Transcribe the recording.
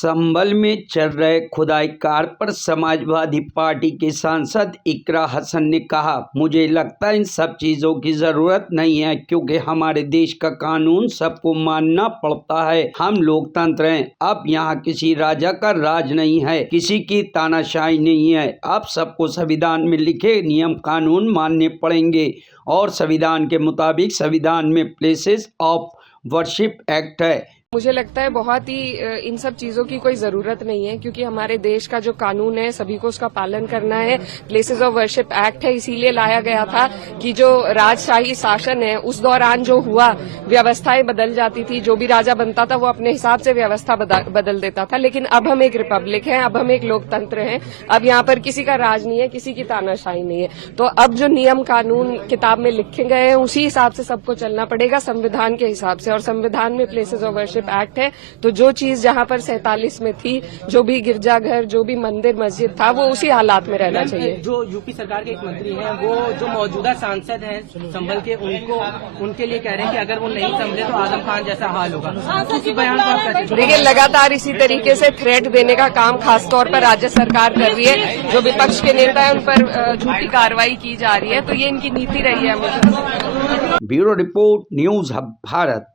संभल में चल रहे खुदाई कार्य पर समाजवादी पार्टी के सांसद इकरा हसन ने कहा, मुझे लगता है इन सब चीज़ों की ज़रूरत नहीं है क्योंकि हमारे देश का कानून सबको मानना पड़ता है। हम लोकतंत्र हैं। अब यहाँ किसी राजा का राज नहीं है, किसी की तानाशाही नहीं है। अब सबको संविधान में लिखे नियम कानून मानने पड़ेंगे और संविधान के मुताबिक संविधान में प्लेसेस ऑफ वर्शिप एक्ट है। मुझे लगता है बहुत ही इन सब चीजों की कोई जरूरत नहीं है क्योंकि हमारे देश का जो कानून है सभी को उसका पालन करना है। प्लेसेस ऑफ वर्शिप एक्ट है, इसीलिए लाया गया था कि जो राजशाही शासन है उस दौरान जो हुआ व्यवस्थाएं बदल जाती थी। जो भी राजा बनता था वो अपने हिसाब से व्यवस्था बदल देता था। लेकिन अब हम एक रिपब्लिक है, अब हम एक लोकतंत्र हैं। अब यहाँ पर किसी का राज नहीं है, किसी की तानाशाही नहीं है। तो अब जो नियम कानून किताब में लिखे गए हैं उसी हिसाब से सबको चलना पड़ेगा, संविधान के हिसाब से। और संविधान में प्लेसेस ऑफ वर्शिप एक्ट है, तो जो चीज जहां पर 47 में थी, जो भी गिरजाघर, जो भी मंदिर मस्जिद था, वो उसी हालात में रहना चाहिए। जो यूपी सरकार के एक मंत्री हैं, वो जो मौजूदा सांसद हैं संभल के, उनके लिए कह रहे हैं कि अगर वो नहीं संभले तो आजम खान जैसा हाल होगा। उसी बयान पर देखिए, लगातार इसी तरीके से थ्रेट देने का काम खासतौर पर राज्य सरकार कर रही है। जो विपक्ष के नेता है उन पर झूठी कार्रवाई की जा रही है, तो ये इनकी नीति रही है। Bureau report, news hub Bharat.